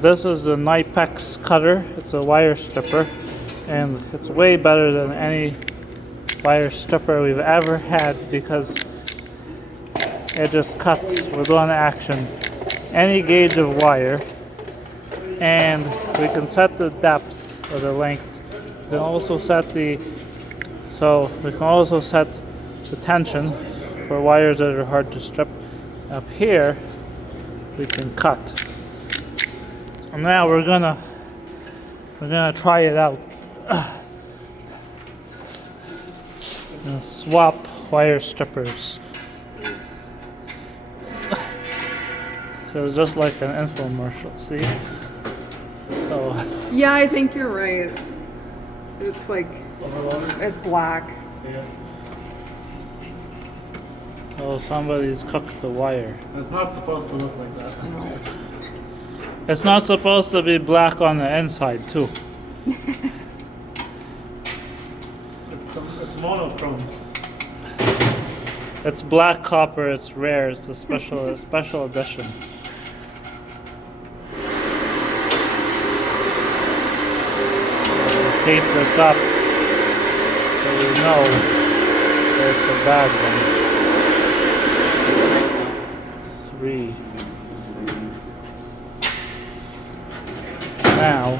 This is the Knipex cutter. It's a wire stripper, and it's way better than any wire stripper we've ever had because it just cuts with one action any gauge of wire, and we can set the depth or the length. We can also set the tension for wires that are hard to strip. Up here we can cut. And now we're gonna try it out. And swap wire strippers. So it's just like an infomercial, see? So yeah, I think you're right. It's like it's black. yeah. Oh, somebody's cooked the wire. It's not supposed to look like that. No. It's not supposed to be black on the inside too. It's monochrome. It's black copper. It's rare. It's a special edition. Tape this up so we know it's a bad one. 3. Now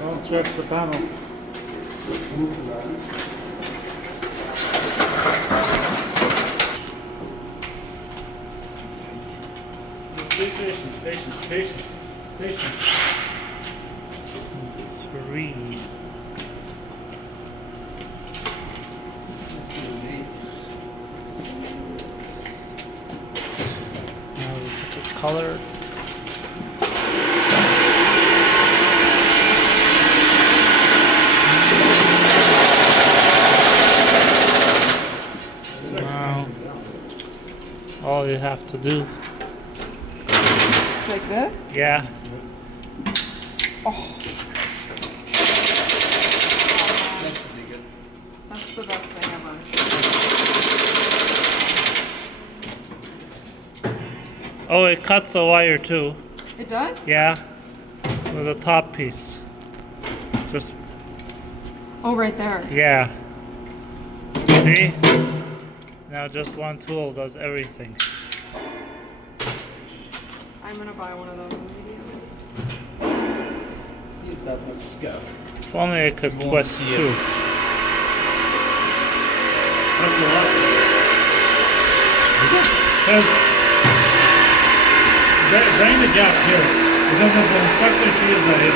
Don't stretch the panel. be patience. 3. Now we put the color. Now, all you have to do. Like this? Yeah. Oh. That's the best thing ever. Oh, it cuts a wire too. It does? Yeah. With the top piece. Just, Oh, right there. yeah. See? Now just one tool does everything. I'm gonna buy one of those immediately. See if that much go. If only it could won't twist see it. too. That's a lot. Drain the gas here. Because if the inspector sees that